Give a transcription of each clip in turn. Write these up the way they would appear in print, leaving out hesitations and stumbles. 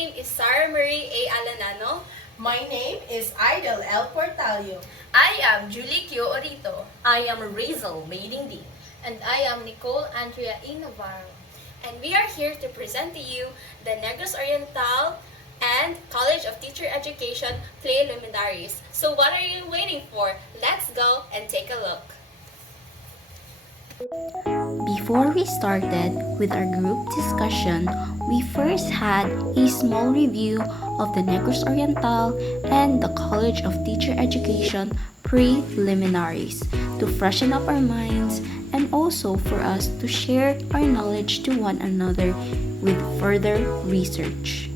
name is Sarah Marie A. Alanano. My name is Idol L. Portalio. I am Julie Q. Orito. I am Rizal Madingdi. And I am Nicole Andrea E. Navarro. And we are here to present to you the Negros Oriental and College of Teacher Education Preliminaries. So what are you waiting for? Let's go and take a look. Before we started with our group discussion, we first had a small review of the Negros Oriental and the College of Teacher Education Preliminaries to freshen up our minds and also for us to share our knowledge to one another with further research.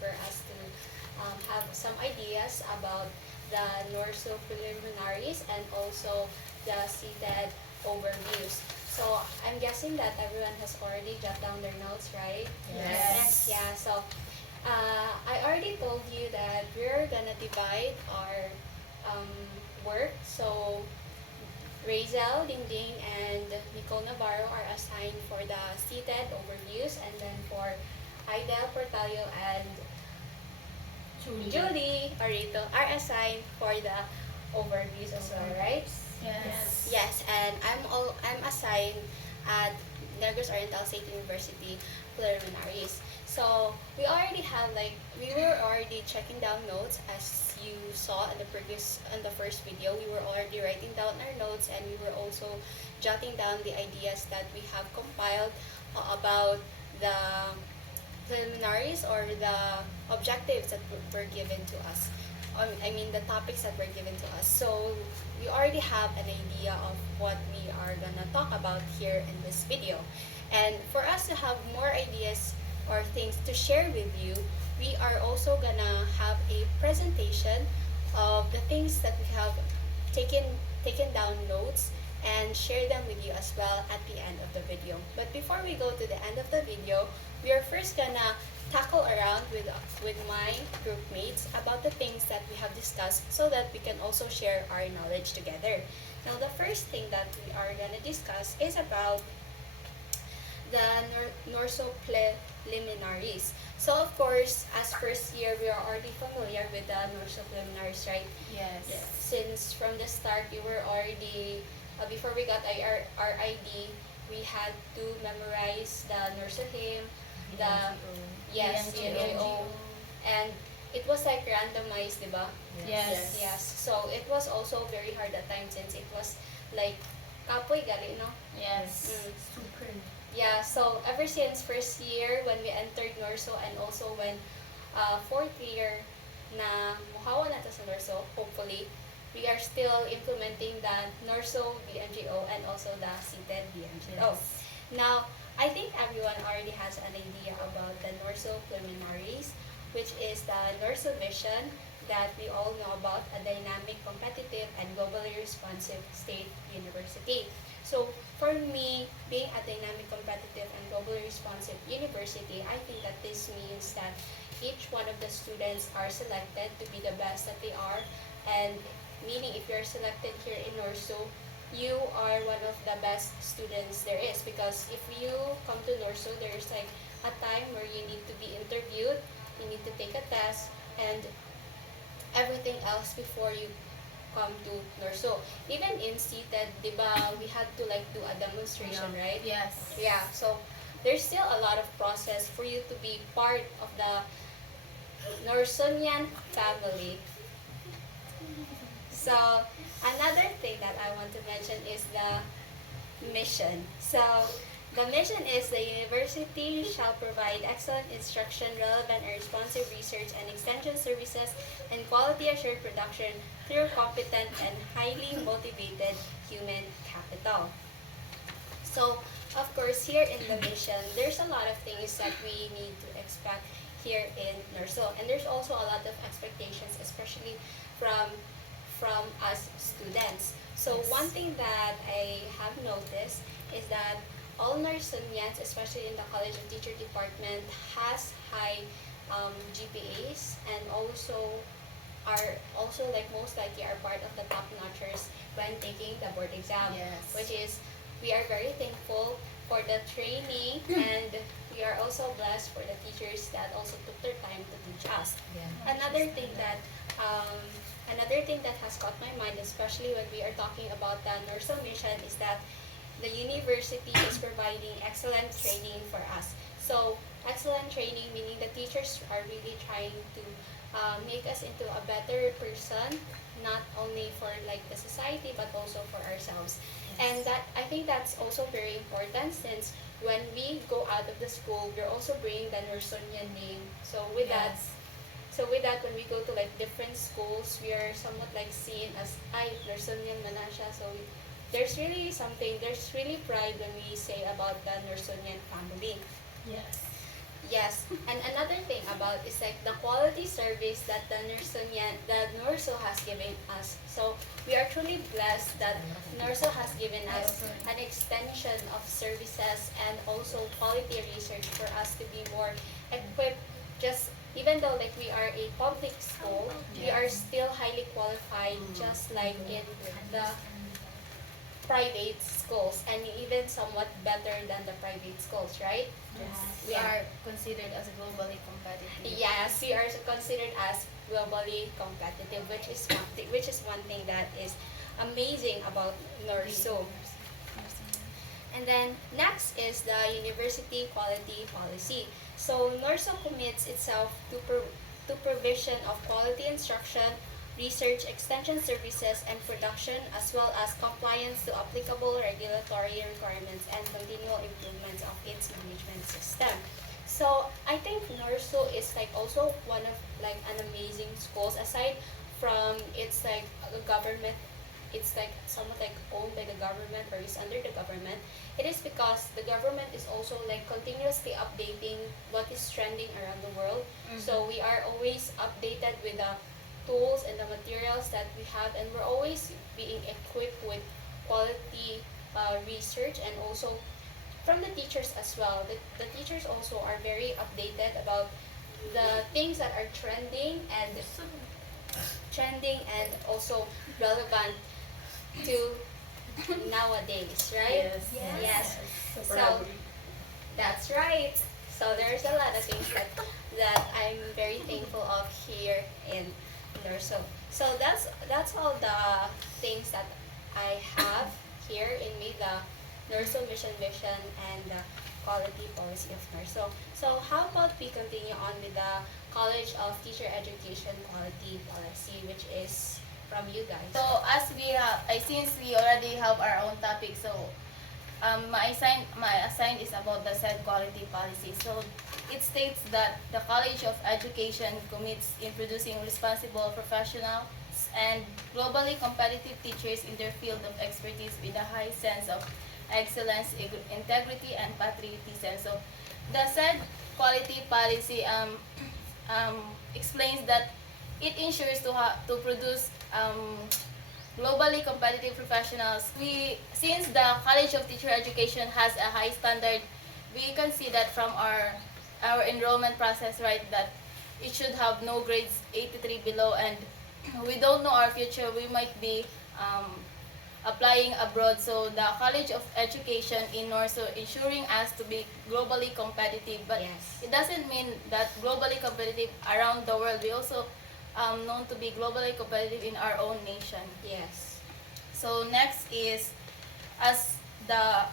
For us to have some ideas about the NORSU Preliminaries and also the seated overviews. So I'm guessing that everyone has already jotted down their notes, right? Yes. Yeah, so I already told you that we're gonna divide our work. So Razel, Dingding, and Nicole Navarro are assigned for the seated overviews, and then for Idel, Portalio, and Julie Orito are assigned for the overviews as well, right? Yes. Yes, and I'm assigned at Negros Oriental State University Preliminaries. So we already have we were already checking down notes as you saw in the first video. We were already writing down our notes, and we were also jotting down the ideas that we have compiled about the preliminaries or the objectives that were given to us. I mean the topics that were given to us. So we already have an idea of what we are gonna talk about here in this video. And for us to have more ideas or things to share with you, we are also gonna have a presentation of the things that we have taken down notes and share them with you as well at the end of the video. But before we go to the end of the video, we are first gonna tackle around with my group mates about the things that we have discussed so that we can also share our knowledge together. Now, the first thing that we are gonna discuss is about the NORSU Preliminaries. So, of course, as first year, we are already familiar with the NORSU Preliminaries, right? Yes. Since from the start, we were already before we got our ID, we had to memorize the NORSU hymn, NGO, and it was like randomized, diba? Yes. Yes. So it was also very hard at times since it was like kapoy gali, no? Yes. Super. Yeah. So ever since first year when we entered NORSU, and also when fourth year na muhawa na to sa NORSU, hopefully, we are still implementing the NORSU BMGO and also the seated BMGO. Now, I think everyone already has an idea about the NORSU Preliminaries, which is the NORSU vision that we all know about, a dynamic, competitive, and globally responsive state university. So for me, being a dynamic, competitive, and globally responsive university, I think that this means that each one of the students are selected to be the best that they are, and meaning if you're selected here in NORSU, you are one of the best students there is, because if you come to NORSU, there's like a time where you need to be interviewed, you need to take a test, and everything else before you come to NORSU. Even in seated, diba, we had to like do a demonstration, right? Yes. Yeah, so there's still a lot of process for you to be part of the Norsunian family. So another thing that I want to mention is the mission. So the mission is the university shall provide excellent instruction, relevant and responsive research and extension services, and quality assured production through competent and highly motivated human capital. So, of course, here in the mission, there's a lot of things that we need to expect here in NORSU. And there's also a lot of expectations, especially from us students. So one thing that I have noticed is that all Norsunians, especially in the College of Teacher Department, has high GPAs, and also are also like most likely are part of the top notchers when taking the board exam, Yes. which is we are very thankful for the training, and we are also blessed for the teachers that also took their time to teach us. Another thing that has caught my mind, especially when we are talking about the NORSU mission, is that the university is providing excellent training for us. So excellent training meaning the teachers are really trying to make us into a better person, not only for like the society but also for ourselves. And that I think that's also very important, since when we go out of the school, we're also bringing the Norsunian name. So with that, when we go to like different schools, we are somewhat like seen as Norsunian Manasha. So there's really pride when we say about the Norsunian family. Yes. Yes, and another thing about is like the quality service that the NORSU has given us. So we are truly blessed that NORSU has given us an extension of services and also quality research for us to be more equipped. Just even though like we are a public school, we are still highly qualified, just like in the private schools, and even somewhat better than the private schools, right? We are considered as globally competitive. Yes, we are considered as globally competitive, which is one thing that is amazing about NORSU. And then next is the university quality policy. So NORSU commits itself to provision of quality instruction, research, extension services, and production, as well as compliance to applicable regulatory requirements and continual improvements of its management system. So I think NORSU is like also one of like an amazing schools, aside from it's like a government, it's like somewhat like owned by the government or is under the government. It is because the government is also like continuously updating what is trending around the world. So we are always updated with the tools and the materials that we have, and we're always being equipped with quality research, and also from the teachers as well. The teachers also are very updated about the things that are trending and also relevant to nowadays, right? Yes. So that's right. So there's a lot of things that I'm very thankful of here in NORSU. So that's all the things that I have here in me, the NORSU mission vision and the quality policy of NORSU. So how about we continue on with the College of Teacher Education quality policy, which is from you guys. So as since we already have our own topic, so my assign is about the said quality policy. So it states that the College of Education commits in producing responsible professionals and globally competitive teachers in their field of expertise with a high sense of excellence, integrity, and patriotism. So, the said quality policy explains that it ensures to produce globally competitive professionals. Since the College of Teacher Education has a high standard, we can see that from our enrollment process, right, that it should have no grades 83 below, and we don't know our future. We might be applying abroad. So the College of Education in NORSU ensuring us to be globally competitive, but Yes. it doesn't mean that globally competitive around the world. We also known to be globally competitive in our own nation. Yes. So next is as the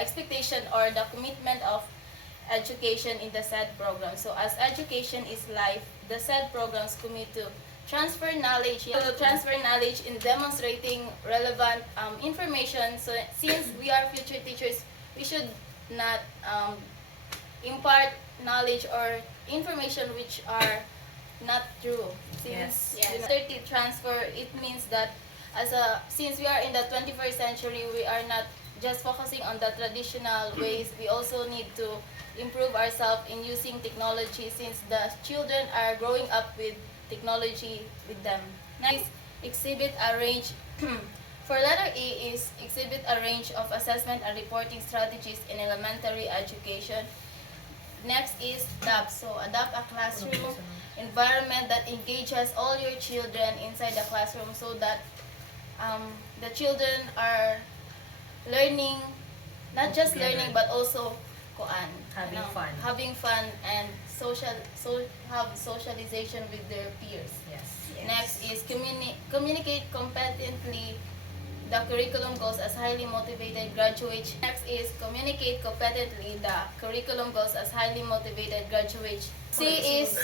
expectation or the commitment of education in the said program. So as education is life, the said programs commit to transfer knowledge, in demonstrating relevant information. So since we are future teachers, we should not impart knowledge or information which are not true. Since Yes. you know, 30 transfer, it means that since we are in the 21st century, we are not just focusing on the traditional ways. We also need to improve ourselves in using technology, since the children are growing up with technology with them. Next, exhibit a range. For letter E is exhibit a range of assessment and reporting strategies in elementary education. Next is adapt. So adapt a classroom environment that engages all your children inside the classroom, so that the children are learning, not just Together. learning but also Having fun. and have socialization with their peers. Yes. Next is communicate competently the curriculum goals as highly motivated graduates. Next is communicate competently the curriculum goals as highly motivated graduates. C is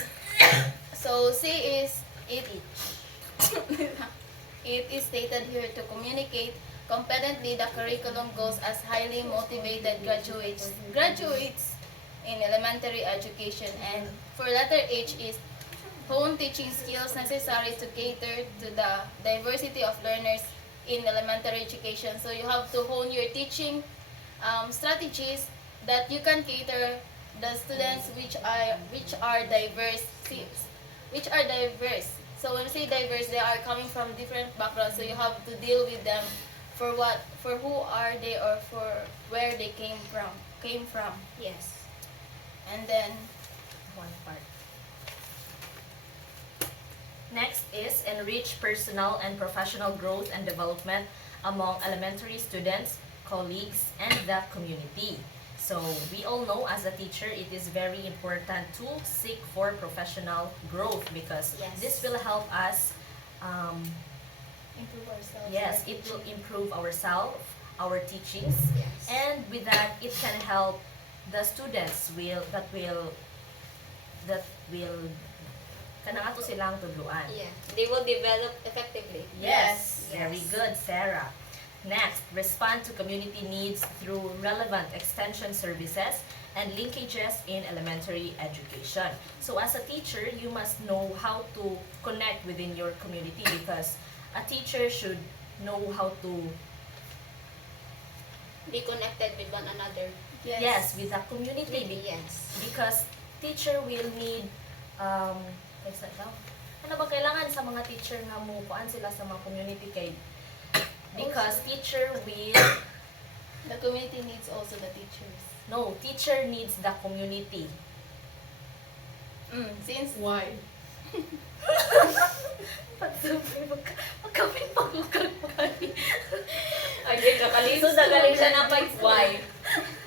it. It is stated here to communicate competently the curriculum goals as highly motivated graduates in elementary education. And for letter H is hone teaching skills necessary to cater to the diversity of learners in elementary education. So you have to hone your teaching strategies that you can cater the students which are diverse. So when we say diverse, they are coming from different backgrounds. So you have to deal with them for who are they, or for where they came from. Yes. And then One part. Next is enrich personal and professional growth and development among elementary students, colleagues, and the community. So we all know as a teacher, it is very important to seek for professional growth, because Yes. this will help us. improve ourselves. Yes, it will improve ourselves, our teachings, Yes. and with that, it can help the students that will kanang ato silang tudluan. Yeah. They will develop effectively. Yes, Yes. very good, Sarah. Next, respond to community needs through relevant extension services and linkages in elementary education. So as a teacher, you must know how to connect within your community, because a teacher should know how to, Be connected with one another. yes, with the community, Yes. because teacher will need ano ba kailangan sa mga teacher nga mo kuan sila sa mga community, kay because teacher will The community needs also the teachers. no, teacher needs the community. Since Why? Magkamit pa ko kagpani. Ay, kakalisod na galing siya na why?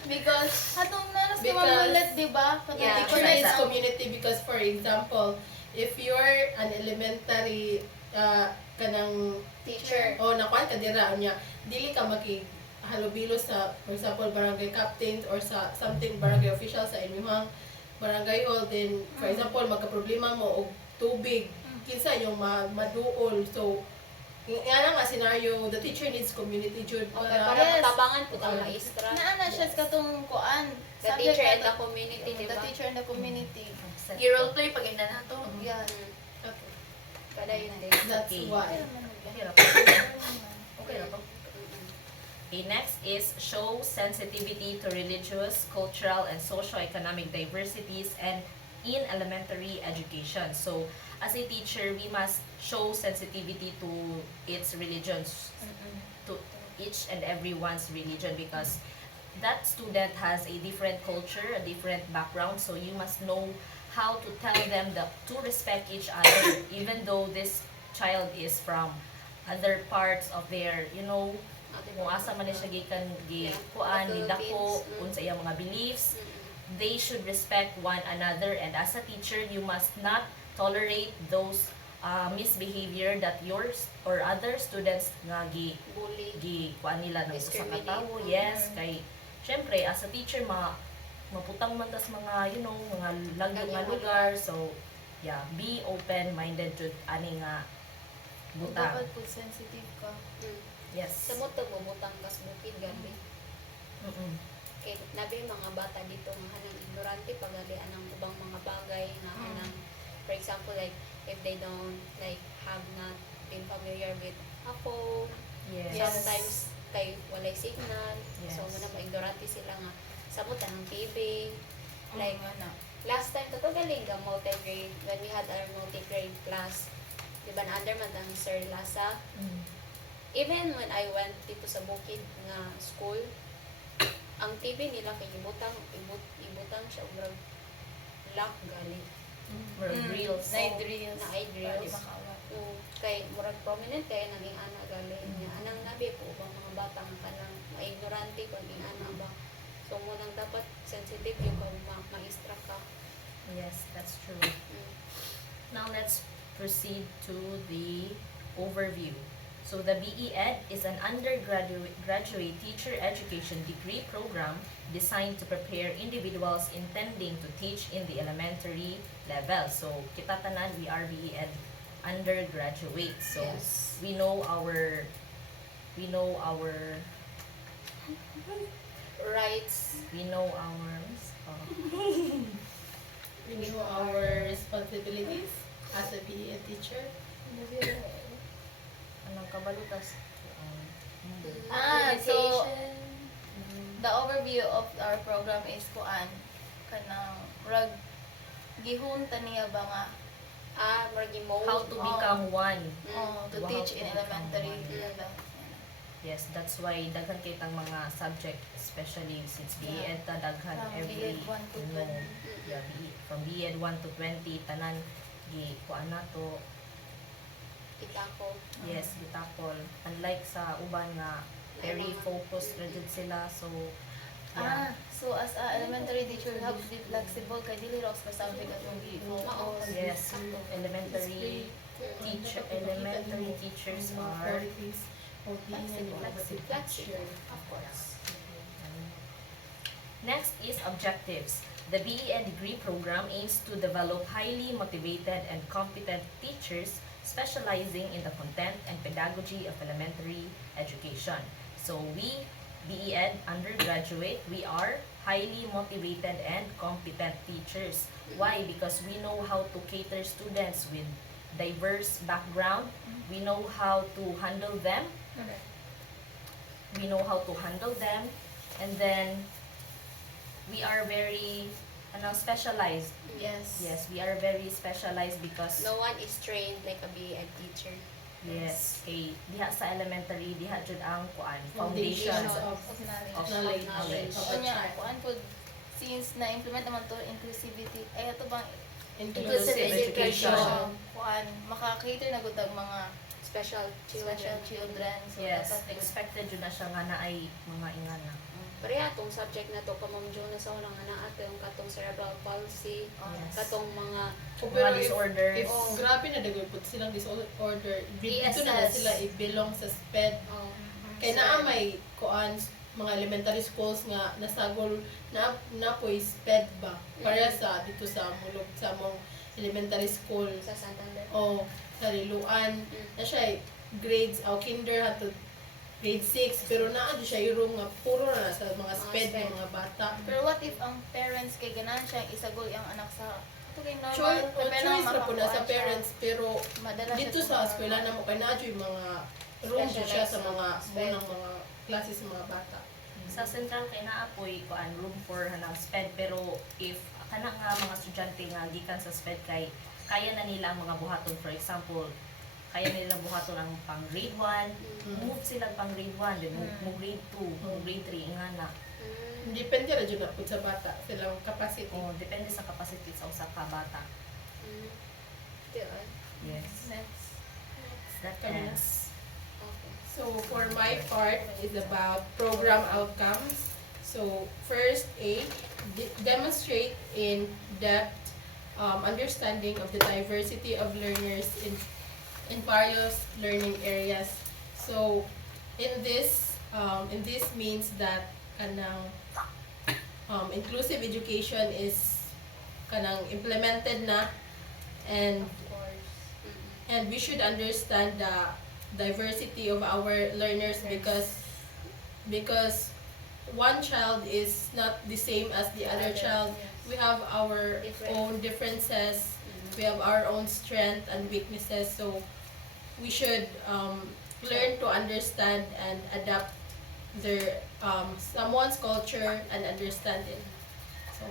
because hatong naras ka Because- mamulat, di ba? Yeah. Teacher Correct. needs community because, for example, if you're an elementary kanang Teacher. o nakuan ka dira niya, dili ka halubilo sa, for example, barangay captains or sa something barangay official sa inyong barangay hall. Then, for example, magka-problema mo og tubig, kinsa yung maduol. So, nga scenario, the teacher needs community jud Okay, para para Yes. matabangan po ang maestra. Naana siya sa katong kuan. The subject teacher and na the community, di The ba? teacher and the community. I-roleplay pag ina na to. Yeah. Okay. Kada yun din. That's Okay. why. Okay ra po. Okay ra po. Okay, next is show sensitivity to religious, cultural, and socio-economic diversities and in elementary education. So, as a teacher, we must show sensitivity to its religions, to each and everyone's religion, because that student has a different culture, a different background, so you must know how to tell them to respect each other, even though this child is from other parts of their, kung asa man siya gikan kuan ni dako unsa iyang mga beliefs, they should respect one another, and as a teacher you must not tolerate those misbehavior that yours or other students nga Bully. kuan nila ng usa ka Discriminate. tawo. Yes, kay syempre as a teacher maputang man tas mga mga lagyo nga lugar, so yeah, be open minded jud ani nga butang. Dapat po sensitive ka. Yes. Sa mo bumutang kas bukid gabi. Kay nabi mga bata dito nga hanang ignorante pagalian ng ubang mga bagay nga hanang, for example, like if they don't have not been familiar with Apple, Yes. sometimes kay walay signal, Yes. so muna ignorante sila nga samot ang TV. Like na. last time kato galing ga multi-grade when we had our multi-grade class, di ba na under man ang Sir Lasa. Even when I went dito sa bukid nga school, ang TV nila kay ibutang siya og lock gali. Or reels. Night drills. Na eye drills. Para makawat. Kay murag prominent kay naging ana gali niya. Anang nabi po ubang mga bata nga kanang ignorante kung ang ana ba. So mo nang dapat sensitive yung kung ma-extra ka. Yes, that's true. Mm. Now let's proceed to the overview. So the BE-Ed is an undergraduate teacher education degree program designed to prepare individuals intending to teach in the elementary level. So kita tanan, we are BE-Ed undergraduates. So Yes. we know our Rights. we know our We know our responsibilities as a PE teacher. anong kabalutas. So the overview of our program is kuan kanang rag gihun taniya ba nga Murag mo. How to become one. to Wow, teach in to become elementary one. level. Yes, that's why daghan kitang mga subject, especially since BEd ta daghan From every BEd 1 to 20. yeah, from BEd 1 to 20 tanan kuan na to. Kita ko. Yes, gitapol. Unlike sa uban nga very focused na jud sila, so yeah. So as a elementary teacher, you have to be flexible kay dili ra sa subject atong gi-focus. Yes, elementary teachers are Qualities of being an innovative Flexible, teacher. of course. Next is objectives. The BEd degree program aims to develop highly motivated and competent teachers specializing in the content and pedagogy of elementary education. So we, BEd undergraduate, we are highly motivated and competent teachers. Why? Because we know how to cater students with diverse background. We know how to handle them. And then we are very specialized. Yes. Yes, we are very specialized because No one is trained like a BEd teacher. yes, kay diha sa elementary diha jud ang kuan Foundations foundations of Of knowledge. of knowledge of a Kanya, child. kuan po, since na-implement naman to inclusivity, ay ito bang Inclusive education. kuan, maka-cater na gud ang mga Special children. special children. So, Yes, dapat good. expected jud na siya nga na ay mga ingana. Pareha atong subject na to kamamjo na sa unang ana atong katong cerebral palsy, Yes. katong mga Pero Mga disorders. If grabe na dagol po silang disorder, dito na ESS. sila i-belong sa SPED. oh, Kaya naa may kuan mga elementary schools nga nasagol na po SPED ba para sa dito sa mulog sa mong elementary school sa Santander. o sa Liluan na siya grades kinder hato grade 6 pero naa di siya yung room nga puro na sa mga SPED SPED. ng mga bata. Pero what if ang parents kay ganahan siya isagol ang anak sa to kay normal. choice, pero choice ra po na sa makakuha siya. parents, pero Madala siya dito sa eskwela na mo kay na yung mga room jud siya sa mga unang mga klase sa mga bata. Sa sentral kay naapoy kuan room for hanang SPED, pero if kana nga mga estudyante nga gikan sa SPED kay kaya na nila ang mga buhaton, for example kaya na nila buhaton ang pang grade 1, move sila pang grade 1, then mo grade 2, mo grade 3 nga na. Depende ra jud na pud sa bata silang capacity. O depende sa capacity sa usa ka bata. Yes. Next. That Kami na. ends. Okay. So for my part is about program outcomes. So first A, demonstrate in depth understanding of the diversity of learners in various learning areas. So in this means that kanang inclusive education is kanang implemented na, and we should understand the diversity of our learners, because one child is not the same as the other child. We have our own differences. We have our own strength and weaknesses. So we should learn to understand and adapt their someone's culture and understand it. So,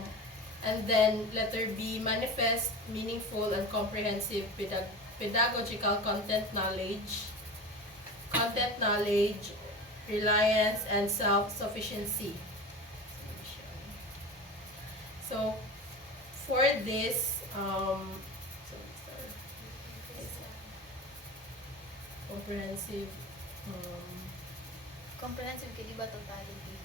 and then letter B, manifest meaningful and comprehensive pedagogical content knowledge, reliance, and self-sufficiency. So for this, comprehensive, Comprehensive kay di ba totality?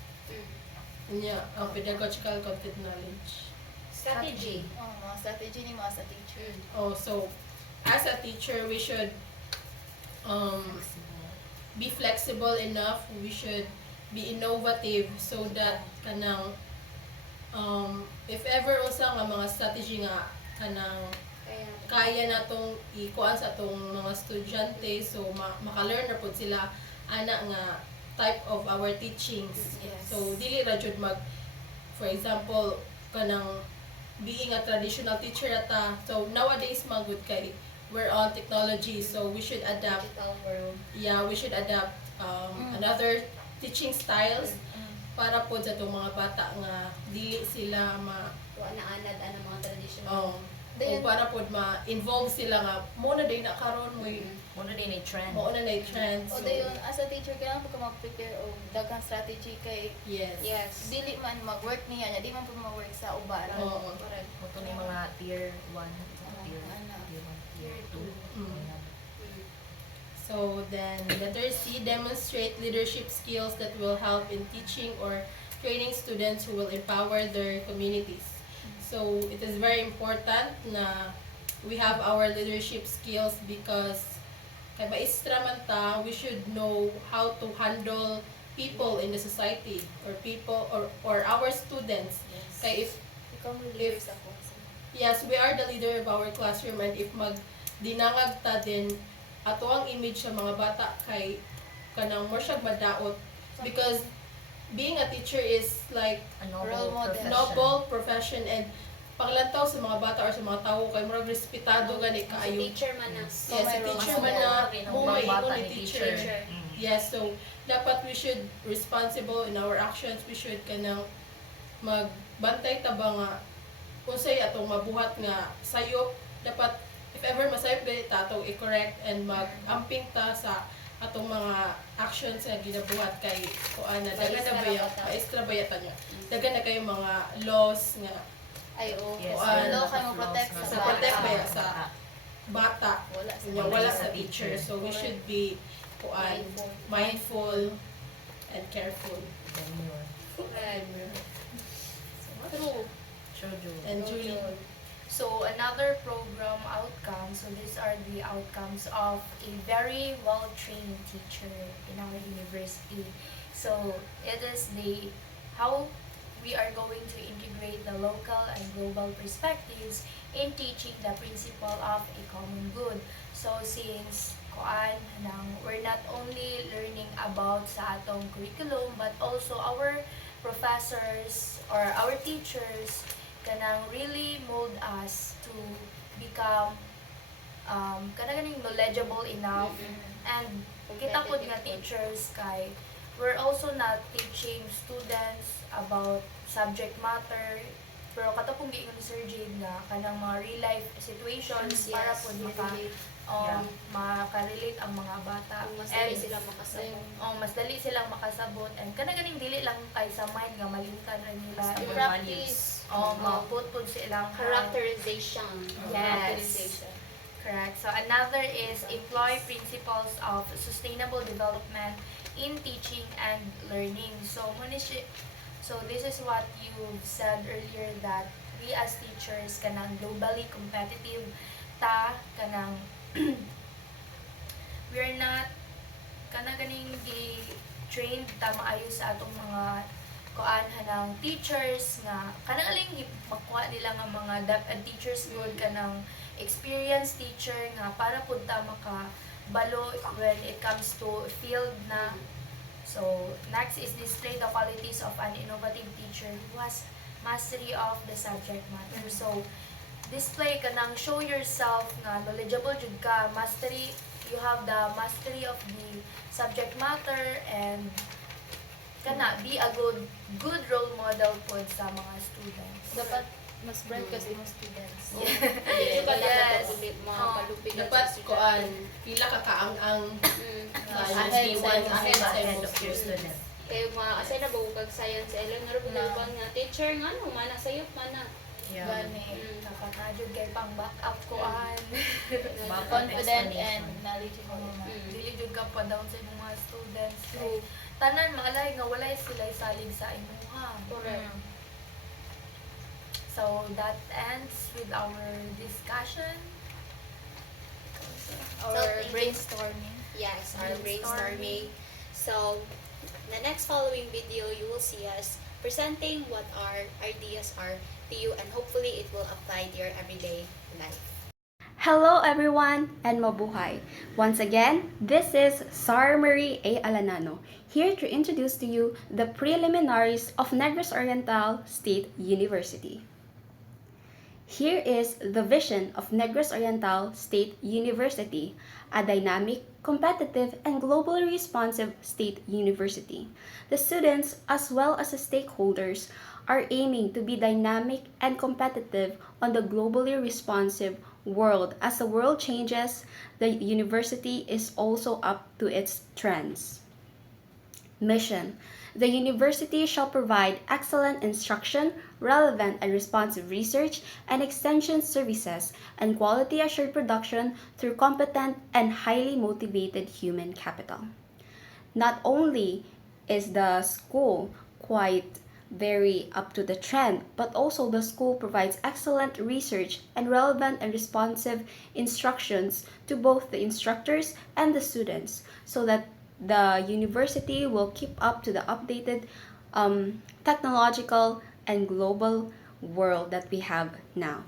pedagogical content knowledge. Strategy. Mga strategy ni mga sa teacher. Oh, so as a teacher, we should be flexible enough. We should be innovative so that kanang if ever usa nga mga strategy nga kanang kaya natong ikuan sa atong mga estudyante, so maka-learn na pud sila ana nga type of our teachings. Yes. So dili ra jud for example kanang being a traditional teacher ata. So nowadays magud kay we're on technology, so we should adapt. Digital world. Yeah, we should adapt another teaching styles para po sa itong mga bata nga dili sila Wa na anad ang mga traditional. o para po ma-involve sila nga muna day na karon mo Muna din ay trend. mo na trend. O So, dayon, as a teacher, kailangan po ka mag-prepare o daghang strategy kay yes. Yes. dili man mag-work niya, di man po mag-work sa uban. Oo. Correct. Ito na yung mga tier 1, tier ano. 1, tier 2. Mm. So then letter C, demonstrate leadership skills that will help in teaching or training students who will empower their communities. So it is very important na we have our leadership skills, because kay maestra man ta, we should know how to handle people in the society, or people or our students. Kay if Ikaw mo leader If- sa course. yes, we are the leader of our classroom, and if dinangag ta din ato ang image sa mga bata, kay kanang more siya madaot, because being a teacher is like A noble Role model. profession. noble profession, and panglantaw sa mga bata or sa mga tao kay murag respetado gani kaayo. Teacher man na. Yes, may si role teacher model. man na mo Mga bata maingon ni ni teacher. teacher. Yes, so dapat we should responsible in our actions. We should kanang magbantay ta ba nga unsay atong mabuhat nga sayo, dapat if ever masayop gani ta atong i-correct and mag-amping ta sa atong mga actions nga ginabuhat, kay kuan na dagan na baya maestra bayata niya. Dagan na kayo mga laws nga Ay, oo. Yes, Kuan, Law mga kayo mo flaws protect na sa sa bata. protect baya sa bata. Wala sa Nga wala sa teacher. So we should be kuan mindful and careful. True. And Julie, So another program outcome, so these are the outcomes of a very well-trained teacher in our university. So it is the how we are going to integrate the local and global perspectives in teaching the principle of a common good. So since we're not only learning about sa atong curriculum, but also our professors or our teachers kanang really mold us to become kanang knowledgeable enough. And kita pod nga teachers kay we're also not teaching students about subject matter, pero katapong giingon ni Sir Jade nga kanang mga real life situations para Yes, pod makarelate. makarelate ang mga bata. Mas And dali sila makasabot. mas dali silang makasabot, and kanang dili lang kay sa mind nga malimtan ra nila. Basta Yung more practice. Maput pod silang Characterization. Yes. Characterization. Correct. So another is employ principles of sustainable development in teaching and learning. So this is what you said earlier, that we as teachers kanang globally competitive ta kanang we're not kanang ganing trained ta maayo sa atong mga kuan hanang teachers nga kanang aling makuha nila nga mga teachers good kanang experienced teacher nga para pud ta makabalo when it comes to field na. So next is display the qualities of an innovative teacher who has mastery of the subject matter. So display kanang show yourself nga knowledgeable jud ka, mastery, you have the mastery of the subject matter, and kana be a good role model pod sa mga students. Dapat mas bright kasi yung students. Hindi ba Yes. dapat mga palupig at Dapat sa kuan pila ka kaang-ang Ahead sa ahead imong sa ahead imong of your student. Kaya mga asay na bukag science elang nga rin nga teacher nga no mana sayop mana. Gani. Dapat na jud kay pang back up kuan. Confident and knowledgeable. Dili jud ka pa down sa imong mga students. Kay tanan maalay nga walay sila salig sa imuha. Correct. So that ends with our discussion. Or thank you. brainstorming. Yes, our brainstorming. So, the next following video, you will see us presenting what our ideas are to you, and hopefully it will apply to your everyday life. Hello everyone and mabuhay. Once again, this is Sar Marie A. Alanano, here to introduce to you the preliminaries of Negros Oriental State University. Here is the vision of Negros Oriental State University, a dynamic, competitive, and globally responsive state university. The students, as well as the stakeholders, are aiming to be dynamic and competitive on the globally responsive world. As the world changes, the university is also up to its trends. Mission: the university shall provide excellent instruction, relevant and responsive research and extension services, and quality assured production through competent and highly motivated human capital. Not only is the school quite very up to the trend, but also the school provides excellent research and relevant and responsive instructions to both the instructors and the students, so that the university will keep up to the updated technological and global world that we have now.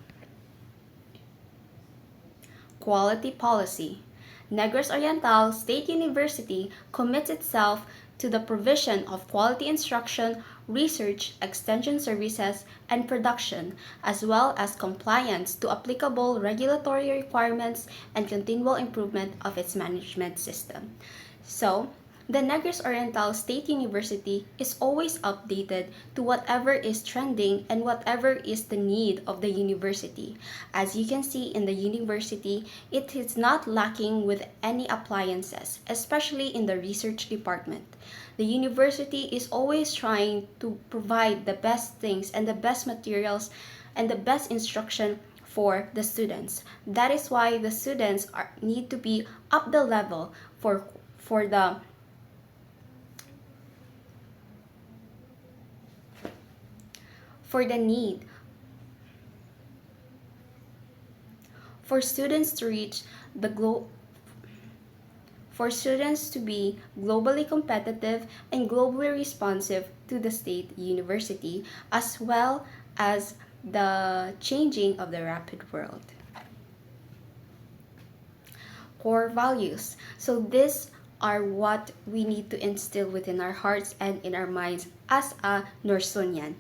Quality policy. Negros Oriental State University commits itself to the provision of quality instruction, research, extension services, and production, as well as compliance to applicable regulatory requirements and continual improvement of its management system. So, the Negros Oriental State University is always updated to whatever is trending and whatever is the need of the university. As you can see in the university, it is not lacking with any appliances, especially in the research department. The university is always trying to provide the best things and the best materials and the best instruction for the students. That is why the students need to be up the level for the need for students to reach for students to be globally competitive and globally responsive to the state university, as well as the changing of the rapid world. Core values. So these are what we need to instill within our hearts and in our minds as a Norsunian.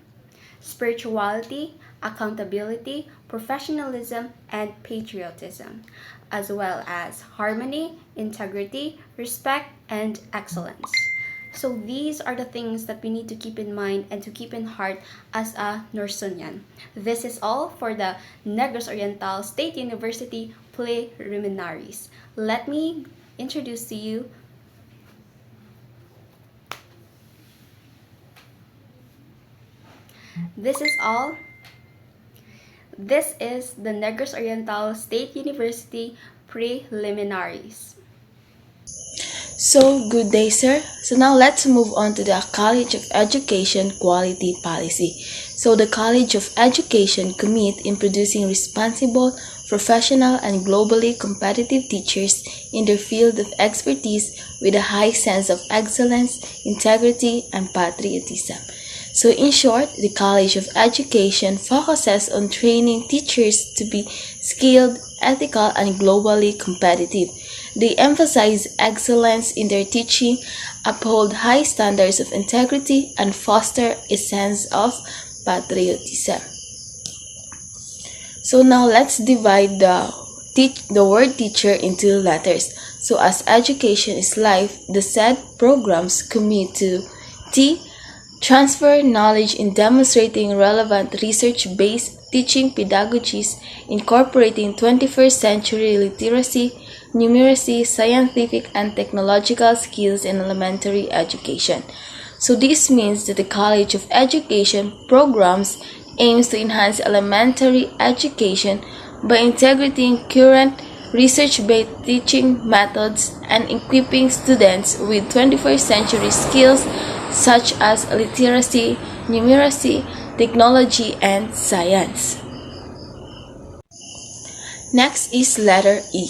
Spirituality, accountability, professionalism, and patriotism, as well as harmony, integrity, respect, and excellence. So these are the things that we need to keep in mind and to keep in heart as a Norsunian. This is all for the Negros Oriental State University Preliminaries. Let me introduce to you this is all. This is the Negros Oriental State University Preliminaries. So, good day, sir. So now let's move on to the College of Education Quality Policy. So the College of Education commit in producing responsible, professional, and globally competitive teachers in their field of expertise with a high sense of excellence, integrity, and patriotism. So in short, the College of Education focuses on training teachers to be skilled, ethical, and globally competitive. They emphasize excellence in their teaching, uphold high standards of integrity, and foster a sense of patriotism. So now let's divide the word teacher into letters. So as education is life, the said programs commit to T. Transfer knowledge in demonstrating relevant research-based teaching pedagogies, incorporating 21st century literacy, numeracy, scientific, and technological skills in elementary education. So this means that the College of Education programs aims to enhance elementary education by integrating current research-based teaching methods and equipping students with 21st century skills such as literacy, numeracy, technology, and science. Next is letter E.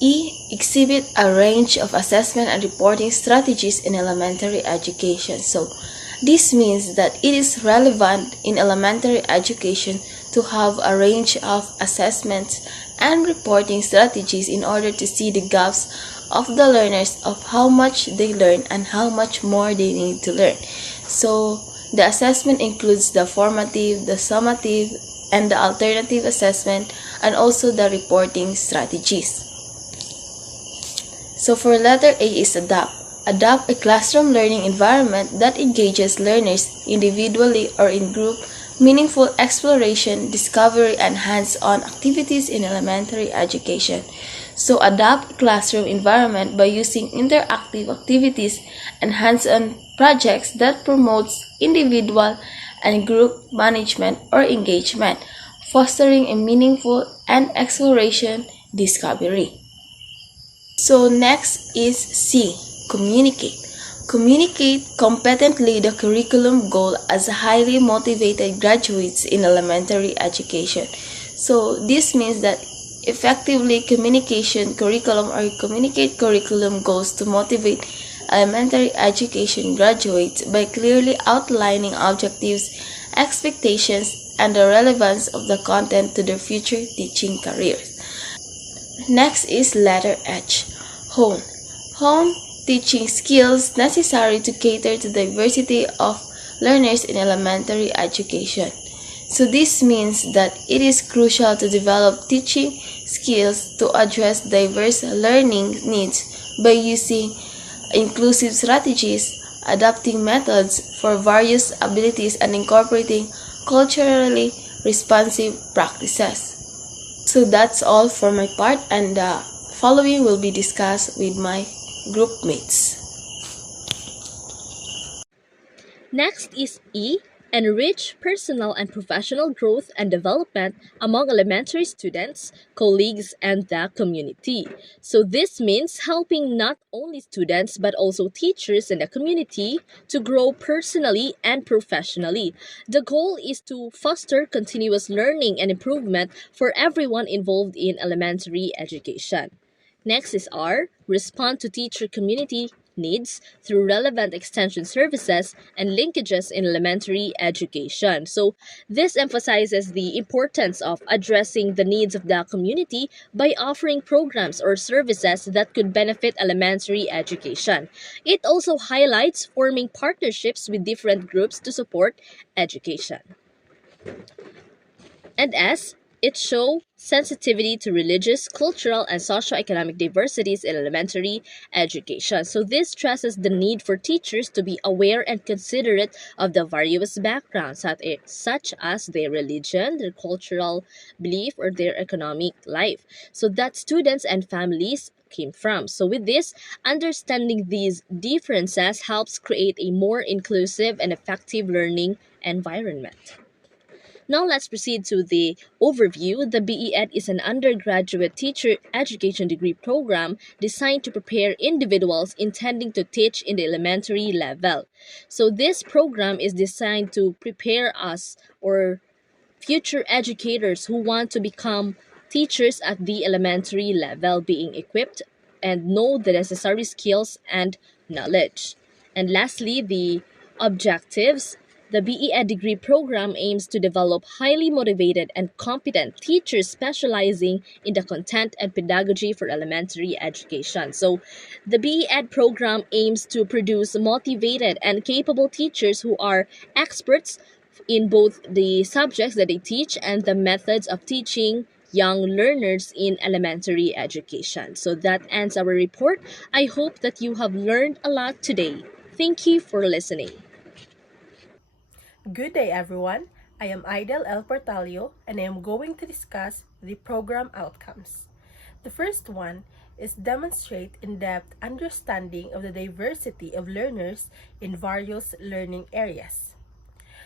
E exhibit a range of assessment and reporting strategies in elementary education. So this means that it is relevant in elementary education to have a range of assessments and reporting strategies in order to see the gaps of the learners of how much they learn and how much more they need to learn. So the assessment includes the formative, the summative, and the alternative assessment, and also the reporting strategies. So for letter A is adapt. Adopt a classroom learning environment that engages learners individually or in group, meaningful exploration, discovery, and hands-on activities in elementary education. So adapt a classroom environment by using interactive activities and hands-on projects that promotes individual and group management or engagement, fostering a meaningful and exploration discovery. So next is C. Communicate. Communicate competently the curriculum goal as highly motivated graduates in elementary education. So this means that effectively communication curriculum or communicate curriculum goals to motivate elementary education graduates by clearly outlining objectives, expectations, and the relevance of the content to their future teaching careers. Next is letter H. Hone. Hone teaching skills necessary to cater to diversity of learners in elementary education. So this means that it is crucial to develop teaching skills to address diverse learning needs by using inclusive strategies, adapting methods for various abilities, and incorporating culturally responsive practices. So that's all for my part, and following will be discussed with my group mates. Next is E. Enrich personal and professional growth and development among elementary students, colleagues, and the community. So this means helping not only students but also teachers in the community to grow personally and professionally. The goal is to foster continuous learning and improvement for everyone involved in elementary education. Next is R. Respond to teacher community needs through relevant extension services and linkages in elementary education. So, this emphasizes the importance of addressing the needs of the community by offering programs or services that could benefit elementary education. It also highlights forming partnerships with different groups to support education. And S, it shows sensitivity to religious, cultural, and socioeconomic diversities in elementary education. So this stresses the need for teachers to be aware and considerate of the various backgrounds, such as their religion, their cultural belief, or their economic life, so that students and families came from. So with this, understanding these differences helps create a more inclusive and effective learning environment. Now let's proceed to the overview. The BE Ed is an undergraduate teacher education degree program designed to prepare individuals intending to teach in the elementary level. So this program is designed to prepare us or future educators who want to become teachers at the elementary level, being equipped and know the necessary skills and knowledge. And lastly, the objectives. The BE Ed degree program aims to develop highly motivated and competent teachers specializing in the content and pedagogy for elementary education. So, the BE Ed program aims to produce motivated and capable teachers who are experts in both the subjects that they teach and the methods of teaching young learners in elementary education. So that ends our report. I hope that you have learned a lot today. Thank you for listening. Good day, everyone. I am Idel El Portalio, and I am going to discuss the program outcomes. The first one is demonstrate in-depth understanding of the diversity of learners in various learning areas.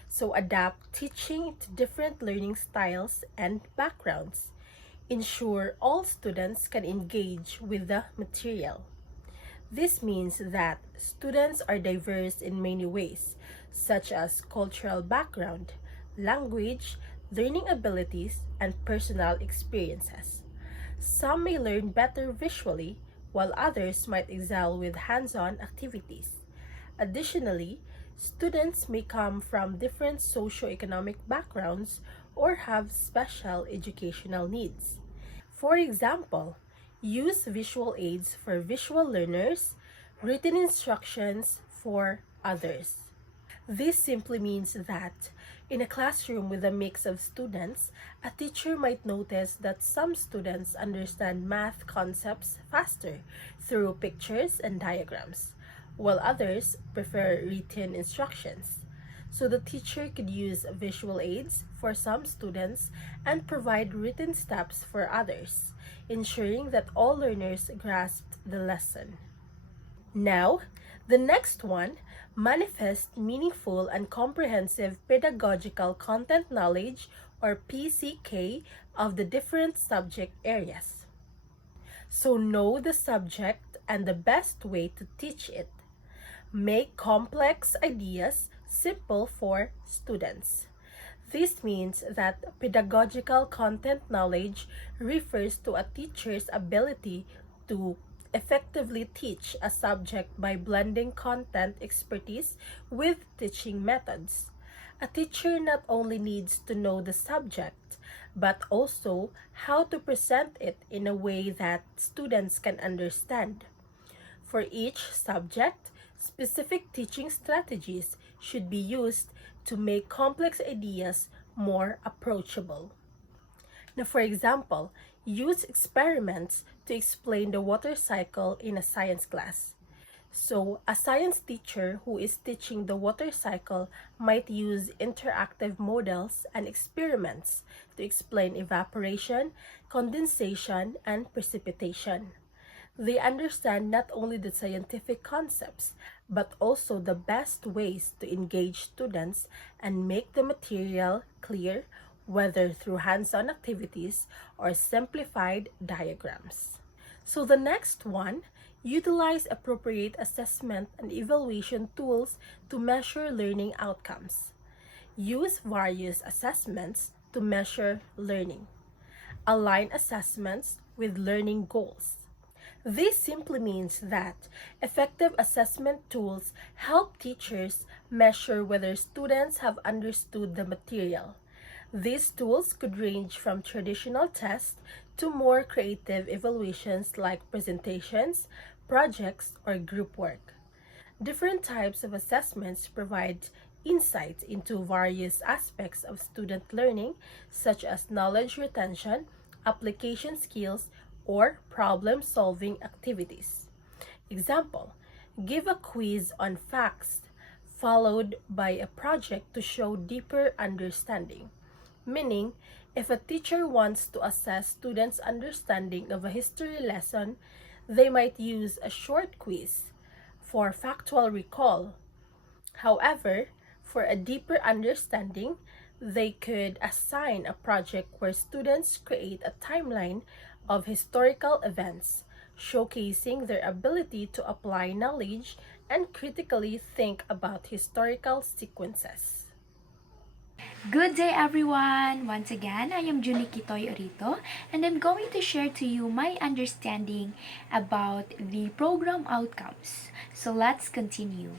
So adapt teaching to different learning styles and backgrounds. Ensure all students can engage with the material. This means that students are diverse in many ways, such as cultural background, language, learning abilities, and personal experiences. Some may learn better visually, while others might excel with hands-on activities. Additionally, students may come from different socioeconomic backgrounds or have special educational needs. For example, use visual aids for visual learners, written instructions for others. This simply means that in a classroom with a mix of students, a teacher might notice that some students understand math concepts faster through pictures and diagrams, while others prefer written instructions. So the teacher could use visual aids for some students and provide written steps for others, ensuring that all learners grasped the lesson. Now, the next one, manifest meaningful and comprehensive pedagogical content knowledge or PCK of the different subject areas. So know the subject and the best way to teach it. Make complex ideas simple for students. This means that pedagogical content knowledge refers to a teacher's ability to effectively teach a subject by blending content expertise with teaching methods. A teacher not only needs to know the subject, but also how to present it in a way that students can understand. For each subject, specific teaching strategies should be used to make complex ideas more approachable. Now, for example, use experiments to explain the water cycle in a science class. So, a science teacher who is teaching the water cycle might use interactive models and experiments to explain evaporation, condensation, and precipitation. They understand not only the scientific concepts, but also the best ways to engage students and make the material clear, whether through hands-on activities or simplified diagrams. So the next one, utilize appropriate assessment and evaluation tools to measure learning outcomes. Use various assessments to measure learning. Align assessments with learning goals. This simply means that effective assessment tools help teachers measure whether students have understood the material. These tools could range from traditional tests to more creative evaluations like presentations, projects, or group work. Different types of assessments provide insights into various aspects of student learning, such as knowledge retention, application skills, or problem solving activities. Example: give a quiz on facts, followed by a project to show deeper understanding. Meaning, if a teacher wants to assess students' understanding of a history lesson, they might use a short quiz for factual recall. However, for a deeper understanding, they could assign a project where students create a timeline of historical events, showcasing their ability to apply knowledge and critically think about historical sequences. Good day everyone! Once again, I am Juniki Toy Orito and I'm going to share to you my understanding about the program outcomes. So let's continue.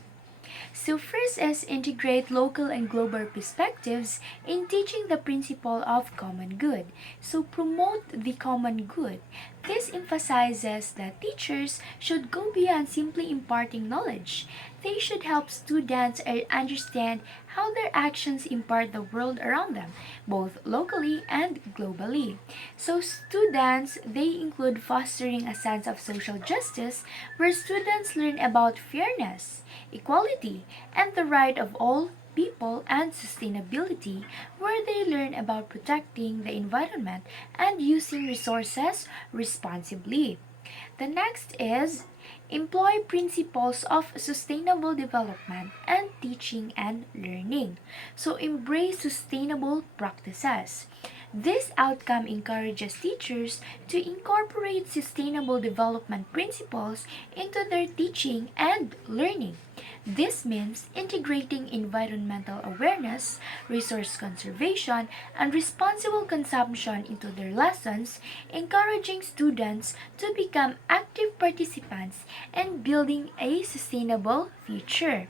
So first is integrate local and global perspectives in teaching the principle of common good. So promote the common good. This emphasizes that teachers should go beyond simply imparting knowledge. They should help students understand how their actions impact the world around them, both locally and globally. So students, they include fostering a sense of social justice where students learn about fairness, equality, and the right of all people and sustainability, where they learn about protecting the environment and using resources responsibly. The next is employ principles of sustainable development and teaching and learning. So embrace sustainable practices. This outcome encourages teachers to incorporate sustainable development principles into their teaching and learning. This means integrating environmental awareness, resource conservation, and responsible consumption into their lessons, encouraging students to become active participants in building a sustainable future.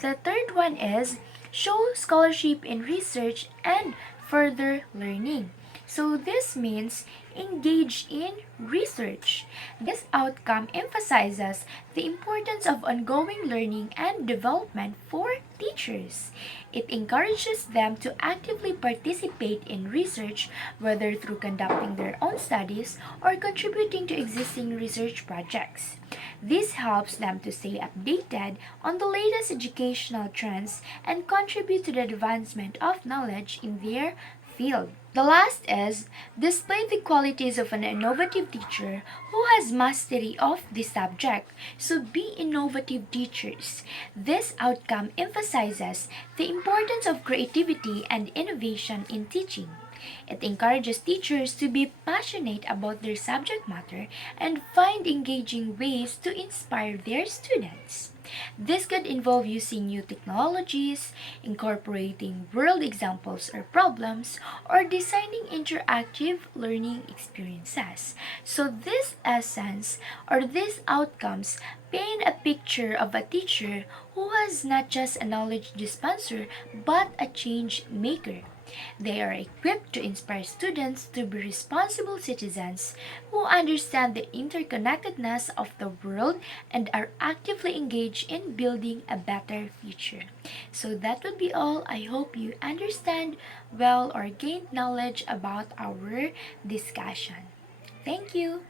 The third one is show scholarship in research and further learning. So this means engage in research. This outcome emphasizes the importance of ongoing learning and development for teachers. It encourages them to actively participate in research, whether through conducting their own studies or contributing to existing research projects. This helps them to stay updated on the latest educational trends and contribute to the advancement of knowledge in their field. The last is display the qualities of an innovative teacher who has mastery of the subject. So be innovative teachers. This outcome emphasizes the importance of creativity and innovation in teaching. It encourages teachers to be passionate about their subject matter and find engaging ways to inspire their students. This could involve using new technologies, incorporating world examples or problems, or designing interactive learning experiences. So this essence or these outcomes paint a picture of a teacher who is not just a knowledge dispenser but a change maker. They are equipped to inspire students to be responsible citizens who understand the interconnectedness of the world and are actively engaged in building a better future. So that would be all. I hope you understand well or gained knowledge about our discussion. Thank you.